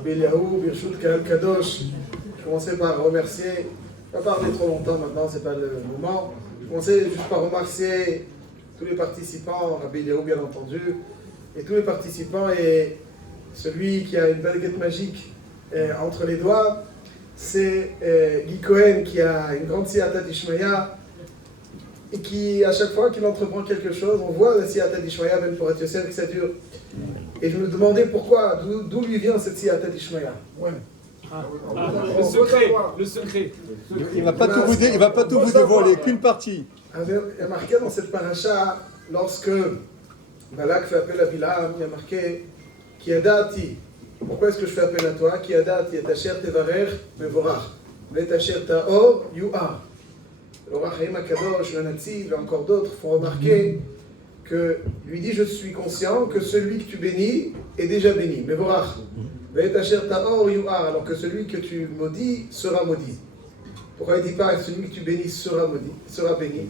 Rabbi Eliyahu, Birshut Kahal Kadosh. Je commençais par remercier, pas parler trop longtemps maintenant, c'est pas le moment. Je commençais juste par remercier tous les participants, Rabbi Eliyahu bien entendu, et tous les participants, et celui qui a une baguette magique entre les doigts, c'est Guy Cohen qui a une grande siyata d'Ishmaïa et qui, à chaque fois qu'il entreprend quelque chose, on voit la siyata d'Ishmaïa, Ben Porat Yosef, que ça dure. Et je me demandais pourquoi, d'où lui vient cette siyata d'Ishmaïa. Ouais. Le secret. Il va pas tout vous dévoiler, qu'une partie. Il y a marqué dans cette paracha, lorsque Balak fait appel à Bilam, il y a marqué Ki yadati. Pourquoi est-ce que je fais appel à toi? Ki yadati et asher tevarer mevorach, et asher taor yu'ar. L'Orach Haïm Akadosh, le Natziv et encore d'autres font remarquer que lui dit: je suis conscient que celui que tu bénis est déjà béni, mevorach, et asher taor yu'ar, alors que celui que tu maudis sera maudit. Pourquoi il ne dit pas celui que tu bénis sera maudit, sera béni?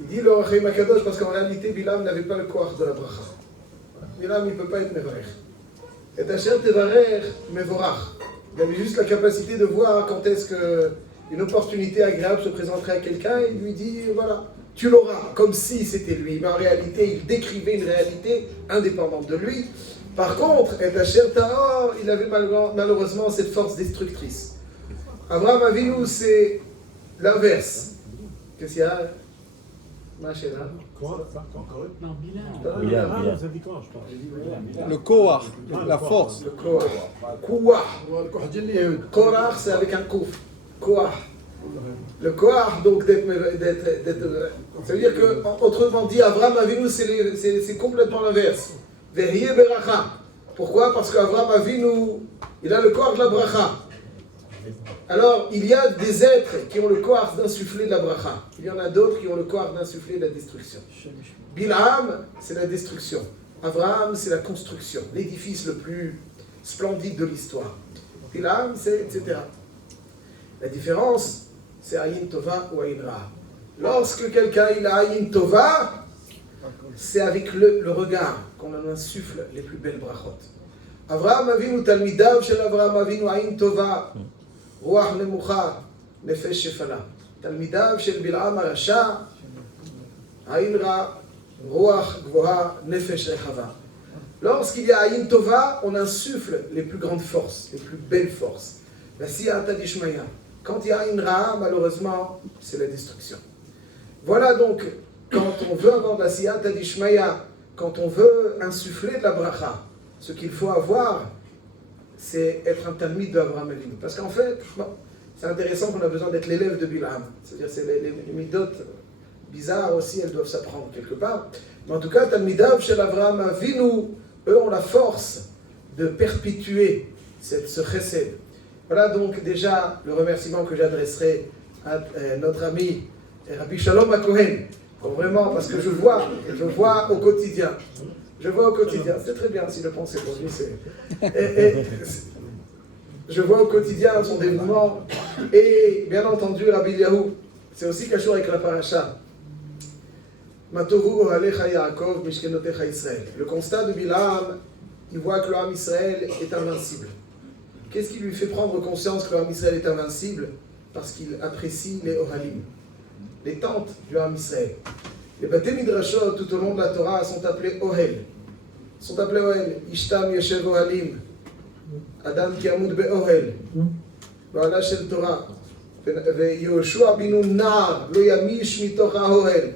Il dit l'Orach Haïm Akadosh parce qu'en réalité Bilam n'avait pas le koach de la bracha. Bilam il ne peut pas être mevorach. Et asher tevarer mevorach. Il avait juste la capacité de voir quand est-ce qu'une opportunité agréable se présenterait à quelqu'un et il lui dit voilà, tu l'auras, comme si c'était lui. Mais en réalité, il décrivait une réalité indépendante de lui. Par contre, et asher taor, il avait malheureusement cette force destructrice. Abraham Avinu, c'est l'inverse. Qu'est-ce qu'il y a? Machéla. Non, Bilam. Le Koach, la force. Le Koach. Koach, c'est avec un kouf. Koach. Le Koach, donc d'être. Ça veut dire que, autrement dit, Abraham Avinu, c'est complètement l'inverse. Vehiye beracha. Pourquoi? Parce qu'Abraham Avinu, il a le Koach de la bracha. Alors, il y a des êtres qui ont le koach d'insuffler de la bracha. Il y en a d'autres qui ont le koach d'insuffler de la destruction. Bilham, c'est la destruction. Abraham, c'est la construction, l'édifice le plus splendide de l'histoire. Bilham, c'est etc. La différence, c'est Ayin Tova ou Ayin Ra. Lorsque quelqu'un il a Ayin Tova, c'est avec le regard qu'on en insuffle les plus belles brachot. Abraham Avinu, Talmidav shel Abraham Avinu, Ayin Tova. רוח נמוכה, נפש שפלה. תלמידיו של בלעם הרשע, עין רע, רוח גבוהה, נפש רחבה. Lorsqu'il y a Ayin Tova, on insuffle les plus grandes forces, les plus belles forces. La siyata d'Ishmaïa. Quand il y a Ayin Ra, malheureusement, c'est la destruction. Voilà donc, quand on veut avoir de la siyata d'Ishmaïa, quand on veut insuffler de la bracha, ce qu'il faut avoir, c'est être un talmid d'Abraham Avinu. Parce qu'en fait, bon, c'est intéressant qu'on a besoin d'être l'élève de Bilham. C'est-à-dire c'est les midot bizarres aussi, elles doivent s'apprendre quelque part. Mais en tout cas, talmidav chez Abraham Avinu, eux ont la force de perpétuer ce chesed. Voilà donc déjà le remerciement que j'adresserai à notre ami Rabbi Shalom HaKohen. Vraiment, parce que je vois au quotidien. Je vois au quotidien, c'est très bien si le pensez pour lui, je vois au quotidien son dévouement, et bien entendu, Rabbi Eliyahu, c'est aussi quelque chose avec la paracha. Matovu Ohalecha Yaakov Mishkenotecha Israël. Le constat de Bilam, il voit que l'homme Israël est invincible. Qu'est-ce qui lui fait prendre conscience que l'homme Israël est invincible? Parce qu'il apprécie les Ohalim, les tentes du homme Israël. Les Bate Midrashot tout au long de la Torah sont appelés Ohel. Sont appelés Ohel. Ishtam Yeshev Ohalim. Adam Kiamud Be'ohel. Ba'ala Shel Torah. Yehoshua binu Nar. Lo Yamish mitoch ha'ohel.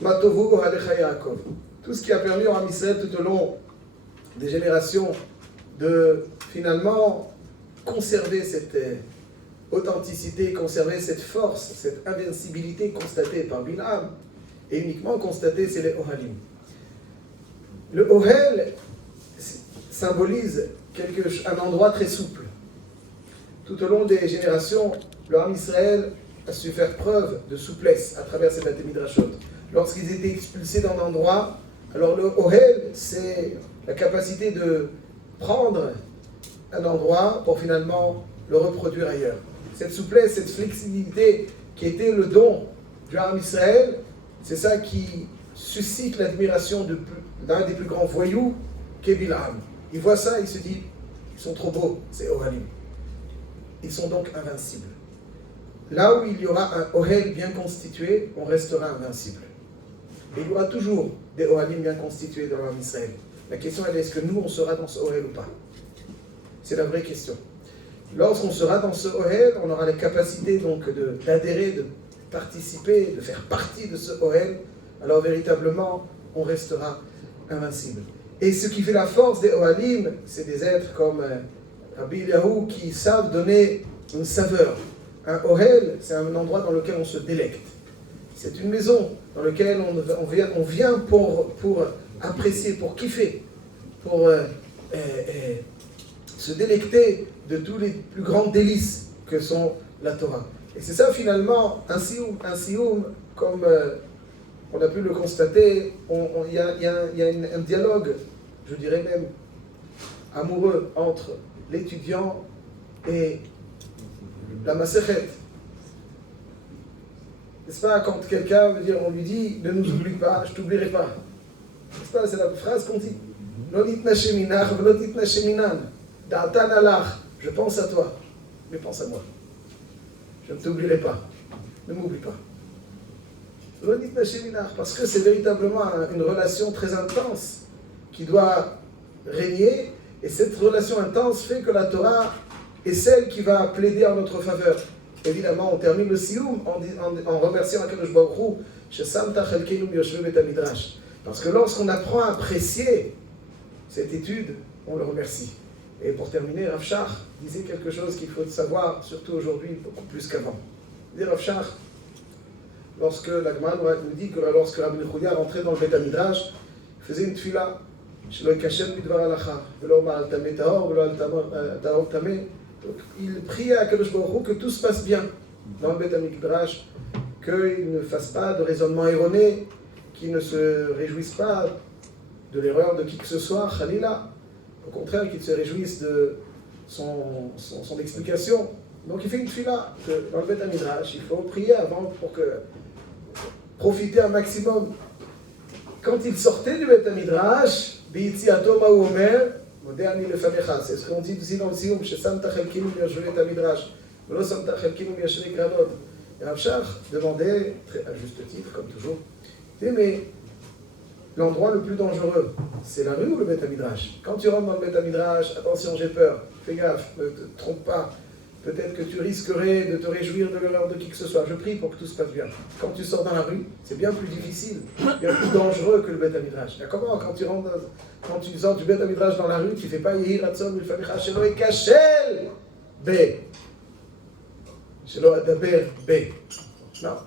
Matovu Ohalecha Yaakov. Tout ce qui a permis à Israël tout au long des générations de finalement conserver cette authenticité, conserver cette force, cette invincibilité constatée par Bilam, et uniquement constatée, c'est les Ohalim. Le Ohel symbolise un endroit très souple. Tout au long des générations, le Ham Israël a su faire preuve de souplesse à travers ces Bate Midrashot. Lorsqu'ils étaient expulsés d'un endroit, alors le Ohel, c'est la capacité de prendre un endroit pour finalement le reproduire ailleurs. Cette souplesse, cette flexibilité qui était le don du Ham Israël, c'est ça qui suscite l'admiration d'un des plus grands voyous qu'est Bilam. Il voit ça, il se dit, ils sont trop beaux, c'est Ohalim. Ils sont donc invincibles. Là où il y aura un Ohel bien constitué, on restera invincible. Et il y aura toujours des Ohalim bien constitués dans l'armée Israël. La question elle est, est-ce que nous, on sera dans ce Ohel ou pas? C'est la vraie question. Lorsqu'on sera dans ce Ohel, on aura la capacité donc d'adhérer, de participer, de faire partie de ce Ohel. Alors véritablement, on restera invincible. Et ce qui fait la force des Ohalim, c'est des êtres comme Rabbi Eliyahu qui savent donner une saveur. Un Ohel, c'est un endroit dans lequel on se délecte. C'est une maison dans laquelle on vient pour apprécier, pour kiffer, pour se délecter de tous les plus grands délices que sont la Torah. Et c'est ça finalement, un sioum, comme on a pu le constater, il y a un dialogue, je dirais même amoureux, entre l'étudiant et la Masechet. N'est-ce pas, quand quelqu'un veut dire, on lui dit, ne nous oublie pas, je t'oublierai pas. N'est-ce pas, c'est la phrase qu'on dit. Lo nitnashe minach, velo titnashe minan. Da'atan alach, je pense à toi, mais pense à moi. Je ne t'oublierai pas, ne m'oublie pas. Lo nitnashe minach, parce que c'est véritablement une relation très intense qui doit régner, et cette relation intense fait que la Torah est celle qui va plaider en notre faveur. Évidemment, on termine le sioum en remerciant HaKadosh Baruch Hu, Shesamta chelkeinu miyoshvei bet hamidrash. Parce que lorsqu'on apprend à apprécier cette étude, on le remercie. Et pour terminer, Rav Shach disait quelque chose qu'il faut savoir, surtout aujourd'hui, beaucoup plus qu'avant. Il dit Rav Shach, lorsque la Gemara nous dit que lorsque Rabbi Yehuda rentrait dans le Bet Hamidrash, il faisait une tefila, Shelo yikasher bidvar halacha, velo omar al tameh tahor, velo al tahor tameh. Donc, il priait à Kadosh Baruch Hu que tout se passe bien dans le Bet Hamidrash, qu'il ne fasse pas de raisonnement erroné, qu'il ne se réjouisse pas de l'erreur de qui que ce soit, Khalila. Au contraire, qu'il se réjouisse de son explication. Donc il fait une tefila que dans le Bet Hamidrash, il faut prier avant pour profiter un maximum. Quand il sortait du Bet Hamidrash, B'yitziato ma hu omer, c'est ce qu'on dit aussi dans le Sioum, Shesamta chelkeinu miyoshvei bet hamidrash, velo samta chelkeinu miyoshvei kranot. Et Rav Shach demandait, à juste titre, comme toujours, mais l'endroit le plus dangereux, c'est la rue ou le Bet Hamidrash? Quand tu rentres dans le Bet Hamidrash, attention, j'ai peur, fais gaffe, ne te trompe pas. Peut-être que tu risquerais de te réjouir de l'honneur de qui que ce soit. Je prie pour que tout se passe bien. Quand tu sors dans la rue, c'est bien plus difficile, bien plus dangereux que le Bet Hamidrash. Et comment, quand tu sors du Bet Hamidrash dans la rue, tu ne fais pas Yehi Ratzon Milfanecha Shelo Ekashel B. Shelo Adaber B. Non.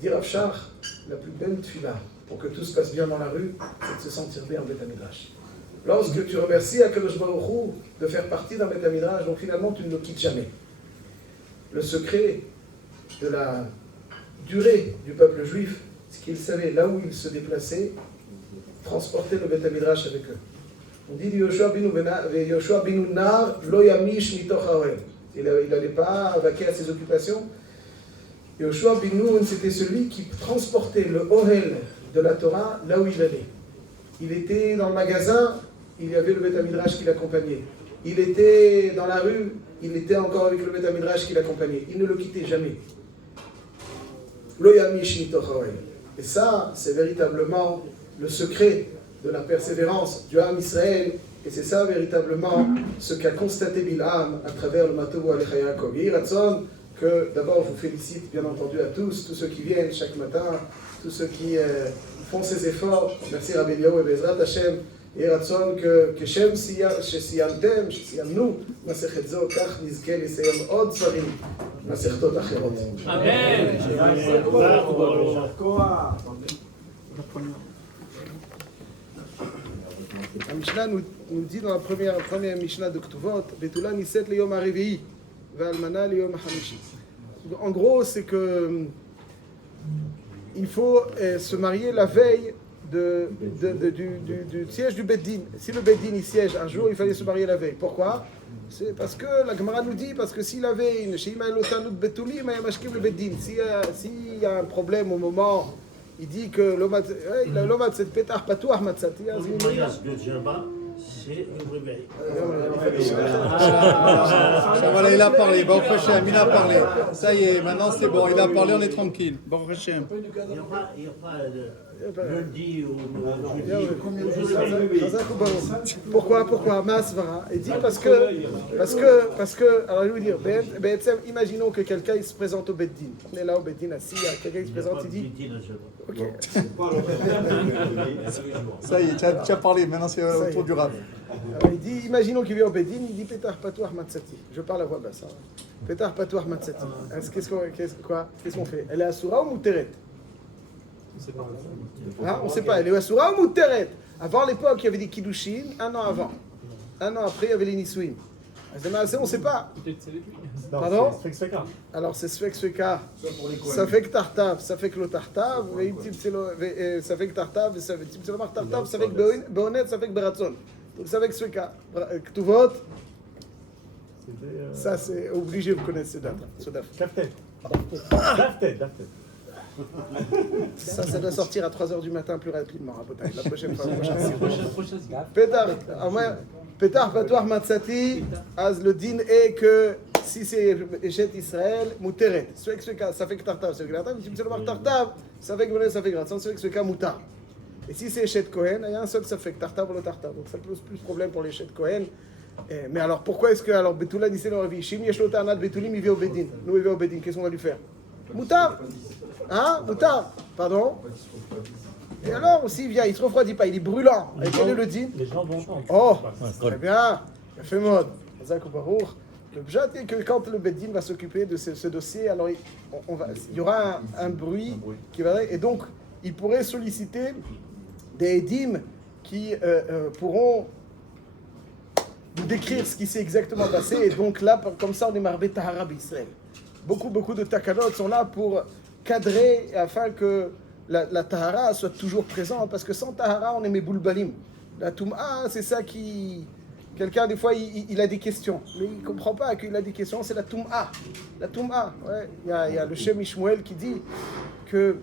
Dire Rav Shach, la plus belle tefila pour que tout se passe bien dans la rue, c'est de se sentir bien en Bet Hamidrash. Lorsque tu remercies HaKadosh Baruch Hu de faire partie d'un Bet Hamidrash, donc finalement tu ne le quittes jamais. Le secret de la durée du peuple juif, c'est qu'il savait là où il se déplaçait, transporter le Bet Hamidrash avec eux. On dit Yoshua binu nar lo yamish mitoch haoel. Il n'allait pas vaquer à ses occupations. Yoshua bin Nun, c'était celui qui transportait le Ohel de la Torah là où il allait. Il était dans le magasin, il y avait le Bet Hamidrash qui l'accompagnait. Il était dans la rue, il était encore avec le Bet Hamidrash qui l'accompagnait. Il ne le quittait jamais. Lo yamish mitoch haoel. Et ça, c'est véritablement le secret de la persévérance du Ham Israël. Et c'est ça véritablement ce qu'a constaté Bilham à travers le Matovu Alecha Yaakov. Yehi Ratzon, que d'abord je vous félicite bien entendu à tous ceux qui viennent chaque matin, tous ceux qui font ces efforts. Merci Rabbi Eliyahu et Bezrat Hashem. Yehi Ratzon כשם שסיימתם, שסיימנו מסכת זו, כך נזכה לסיים עוד דברים, מסכתות אחרות. אמן. La Mishnah nous dit dans la première Mishnah de Ktuvot, Betula niset le yom ha'revi'i, ve'almana le yom ha'chamishi. En gros, c'est que il faut se marier la veille du siège du Beddin. Si le Beddin y siège un jour, il fallait se marier la veille. Pourquoi? C'est parce que la Gemara nous dit, parce que s'il avait une Sheima Elotanut Betulim, Mashkim le Beddin. S'il y a un problème au moment, il dit que l'omat c'est pétard patouah matzati. Mariage de Djerba, C'est le réveil. Voilà, il a parlé. Bon, Hashem, il a parlé. Ça y est, maintenant c'est bon. Il a parlé, on est tranquille. Bon, Hashem. Il n'y a pas lundi ou Pourquoi Masvara? Il dit parce que, alors je vais vous dire, imaginons que quelqu'un il se présente au Beddin. On est là au Beddin assis, il y a quelqu'un qui se présente, il dit. Ok. Ça y est, tu as parlé. Maintenant c'est autour du rap. Alors, il dit, imaginons qu'il vient au Beddin, il dit Petar Patouar Matsati. Je parle à voix basse. Petar Patouar Matsati. Qu'est-ce qu'on fait? Elle est Asura ou Mouteret? On ne sait pas, elle est Asura ou Mouteret? Avant l'époque, il y avait des Kiddushin, un an avant. Un an après, il y avait les Nisouim. On ne sait pas. Pardon? Alors c'est Sfek Sveka, ça fait que Tartav, ça fait que le Tartav, ça fait que Tartav, ça fait que Tartav, ça fait que Beonet, ça fait que Beratson. Donc ça fait que Sveka. Ktuvot, ça c'est obligé, vous connaissez ce daf. Ça doit sortir à 3h du matin plus rapidement. La prochaine fois. Pétar Patouar Matsati, le din est que si c'est Échet Israël, Mouteret. Ça fait que Tartav, ça fait que Tartav. Si c'est le mar Tartav, ça fait que Benet, ça fait que Ratson, ça fait que Sveka Moutar. Et si c'est Échet Kohen, il y a un seul ça fait que Tartav ou le Tartav. Donc ça pose plus de problème pour l'Échet Kohen. Mais alors pourquoi est-ce que alors Betula dit c'est le Ravi Shim Yesh lo Tanat Betulim, il vient au Bedin. Nous il vient au Bedin, qu'est-ce qu'on va lui faire? Moutar. Hein? Moutar. Pardon? Et alors, s'il vient, il se refroidit pas, il est brûlant. Et quel est le din? Les gens vont entendre. Oh, très bien. Il a fait mode. Le bjat est que quand le Beddin va s'occuper de ce dossier, alors il y aura un bruit qui va. Et donc, il pourrait solliciter des édimes qui pourront nous décrire ce qui s'est exactement passé. Et donc là, comme ça, on est marbé Tahara Israël. Beaucoup de takanot sont là pour cadrer afin que la tahara soit toujours présente, parce que sans tahara, on est méboulbalim. La toum'a, c'est ça qui... Quelqu'un, des fois, il a des questions, mais il ne comprend pas qu'il a des questions, c'est la toum'a. La toum'a, ouais. Il y a le Shem Ishmuel qui dit que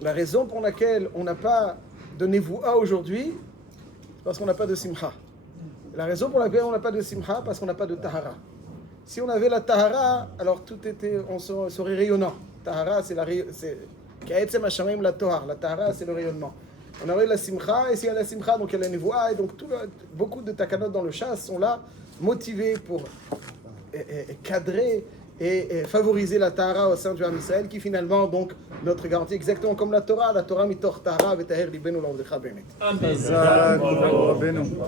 la raison pour laquelle on n'a pas de nevoua aujourd'hui, c'est parce qu'on n'a pas de simcha. La raison pour laquelle on n'a pas de simcha, parce qu'on n'a pas de tahara. Si on avait la tahara, alors tout était, on serait rayonnant. Tahara, c'est la la tahara, c'est le rayonnement. On aurait la simcha, et s'il y a la simcha, donc il y a la nevoa, et donc beaucoup de takanot dans le chasse sont là, motivés pour cadrer et favoriser la tahara au sein du Ham Israël, qui finalement, donc, notre garantie, exactement comme la Torah mitor tahara, v'taher libenu l'ordrecha bemet. Amen.